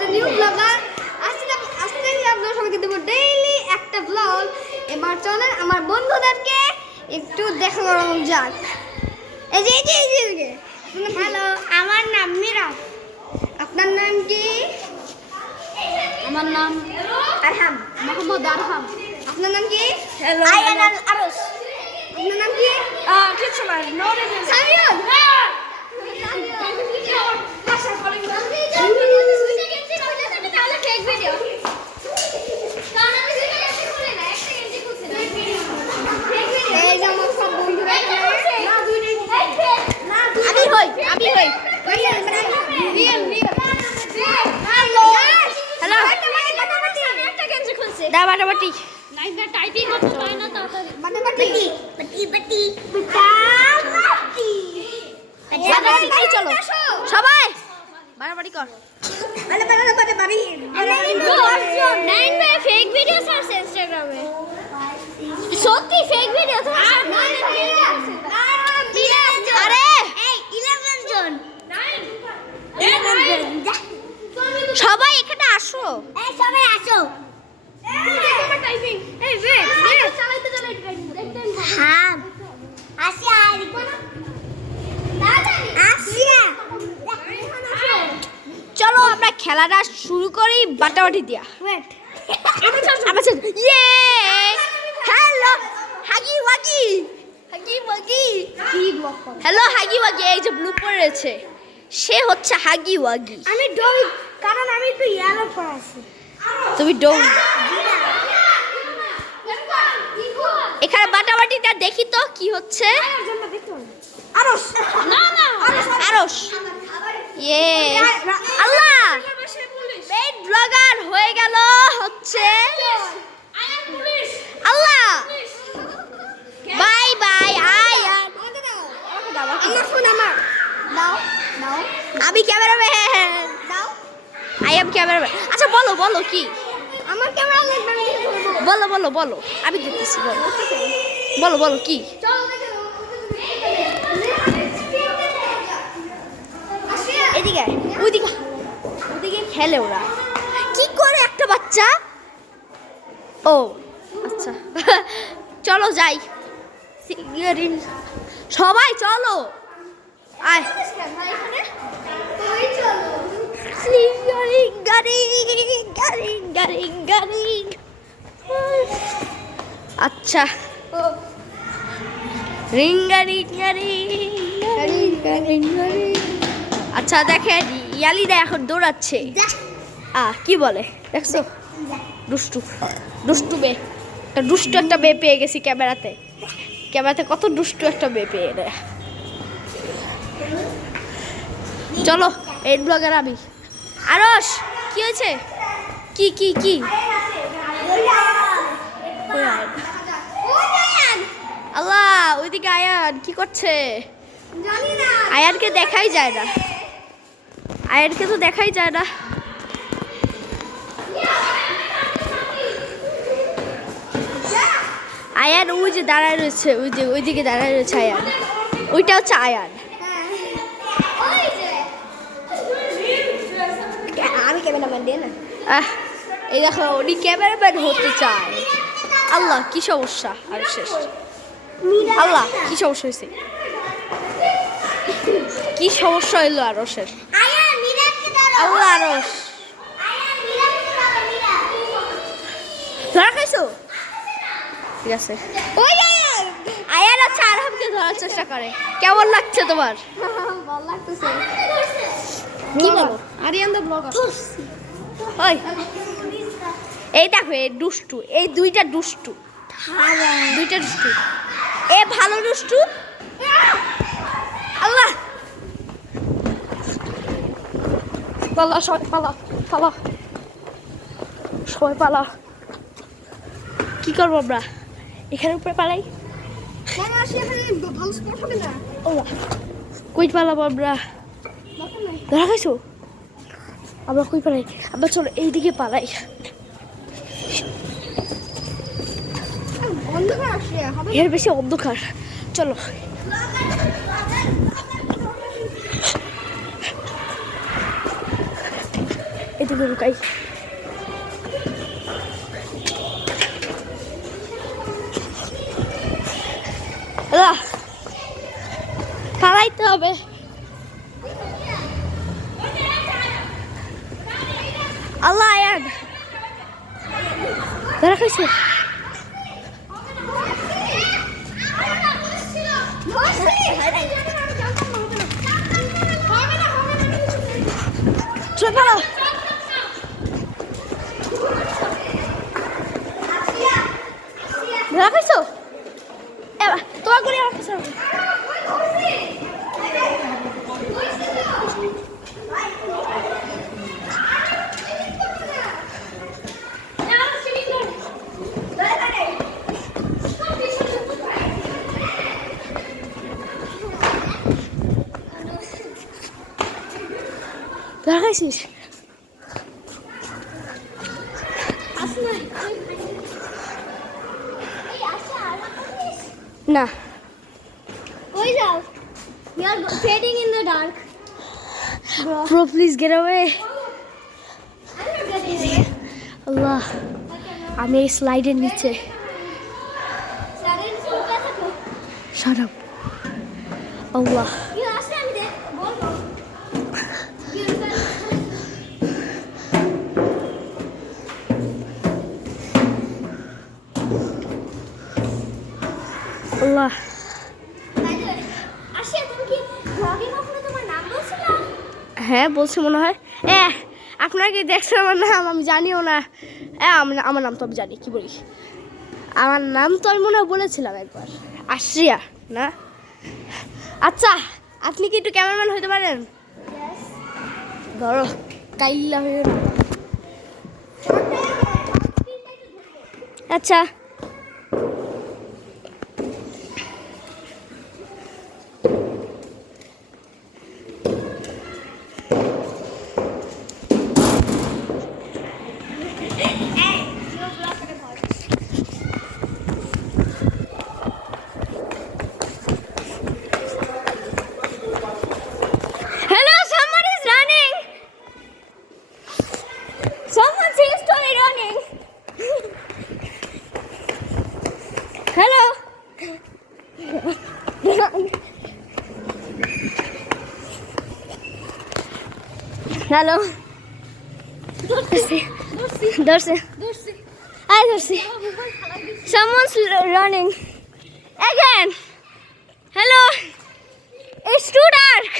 একটা new blogger. আজকে আপনারা সবাইকে দেবো ডেইলি একটা ব্লগ। এবার চলেন আমার বন্ধুদেরকে একটু দেখা করানো যাক। এই যে হ্যালো, আমার নাম মিরাফ। আপনার নাম কি? আমার নাম আরহাম, মোহাম্মদ আরহাম। আপনার নাম কি? হ্যালো, আয়ান আরস। আপনার নাম কি? কিছু না, নরিন সামিউল। বাটাবাটি নাইবা টাইপিং করতে হয় না তাড়াতাড়ি। বাটাবাটি চলো সবাই বাটাবাটি কর। নাইন ভাই ফেক ভিডিও ছাড়ছে ইনস্টাগ্রামে। সত্যি ফেক ভিডিও তো আরে 11 জন। সবাই এখানে আসো। এই সবাই আসো। টাইপিং এই চালাইতে হ্যাঁ আসিয়া আসিয়া চলো আমরা খেলাটা শুরু করি বাটাবাটি দিয়া। ওয়েট ইয়ে হ্যালো হাগি ওয়াগি হ্যালো হাগি ওয়াগি। এই যে ব্লু পড়েছে সে হচ্ছে হাগি ওয়াগি। আমি ডৌড়ি কারণ আমি একটু ইয়েলো পরে আছি। তুমি দৌড়। এখানে বাটাবাটিটা দেখি তো কি হচ্ছে। আরস আরস ইয়ে আল্লাহ মেইন ব্লগার হয়ে গেল হচ্ছে আল্লাহ। Bye bye Ayaan. আমার ফোন আমার দাও দাও আমি ক্যামেরাম্যান। দাও আই এম ক্যামেরাম্যান। আচ্ছা বলো বলো কি আমার ক্যামেরা লাগবে আমি কিছু বলবো। বলো বলো বলো আমি দেখতেছি বলো বলো বলো কি। চল এদিকে ওইদিকে ওদিকে খেলে ওরা কি করে একটা বাচ্চা। ও আচ্ছা চলো যাই সবাই চলো আয় আচ্ছা রিঙ্গা রিঙ্গা আচ্ছা দেখেন ইয়ালিদা এখন দৌড়াচ্ছে। কি বলে দেখছো দুষ্টু বে একটা দুষ্টু একটা বে পেয়ে গেছি ক্যামেরাতে কত দুষ্টু একটা বে পেয়ে রে। চলো এই ব্লগার আমি আরস কি হয়েছে কি কি কি আল্লাহ ওইদিকে আয়ান কি করছে। জানি না আয়ানকে দেখাই যায় না আয়ানকে তো দেখাই যায় না। আয়ান ওই যে দাঁড়ায় রয়েছে ওইদিকে দাঁড়ায় রয়েছে আয়ান ওইটা হচ্ছে আয়ান। ওই যে আমি ক্যামেরাম্যান দিয়ে না এই দেখো উনি ক্যামেরাম্যান হতে চায়। আল্লাহ কি সমস্যা আর শেষ আল্লাহ কি সমস্যা হয়েছে কি সমস্যা হইলো আরসের আয়ান মিরাজকে ধরো আল্লাহ আরস আয়ান মিরাজকে ধরো মিরাজ ধরা খাইছো ঠিক আছে। ওই আয়ান আয়ান হচ্ছে আরহামকে ধরার চেষ্টা করে কেমন লাগছে তোমার ভালো লাগতেছে। কি বলো আরিয়ান দা ব্লগার ওই এই দেখো এই দুষ্টু এই দুইটা দুষ্টু এ ভালো দুষ্টু আল্লাহ পালা সবাই পালা সবাই পালা কি করবো আমরা এখানে উপরে পালাই কেন আসি এখানে ভালো স্পট হবে না। কই পালাবো আমরা ধরা খাইছো আমরা কই পালাই আমরা চলো এইদিকে পালাই অন্ধকার আসে হবে এর বেশি অন্ধকার চলো এদিকে মধ্যে ঢুকাই। পালাইতে হবে। আল্লাহ আয়াদ ধরা খাইছে। চল পালাও। ধরা খাইছো? এবার তোমার করে আমার কাছে ধরা খাইছিস? না। কই যাও? You are fading in the dark. Bro, please get away. I'm not getting it. আল্লাহ, আমি এই স্লাইডের নিচে। Suddenly, কোথায় থাকো? Shut up. আল্লাহ, You আসলে আমি বলবো। আল্লাহ। আসিয়া তুমি কি ব্লগে কখনো তোমার নাম বলছিলে? হ্যাঁ বলছি মনে হয়। আপনাকে দেখছেন আমার নাম? আমি জানিও না। আমার নাম তো আমি জানি, কি বলি, আমার নাম তো আমি মনে হয় বলেছিলাম একবার, আশ্রিয়া না? আচ্ছা, আপনি কি একটু ক্যামেরাম্যান হইতে পারেন? ধরো কাইল্লা হয়ে না। আচ্ছা Hello. Hello. Dorsi. I Dorsi. Someone's running. Again. Hello. It's too dark.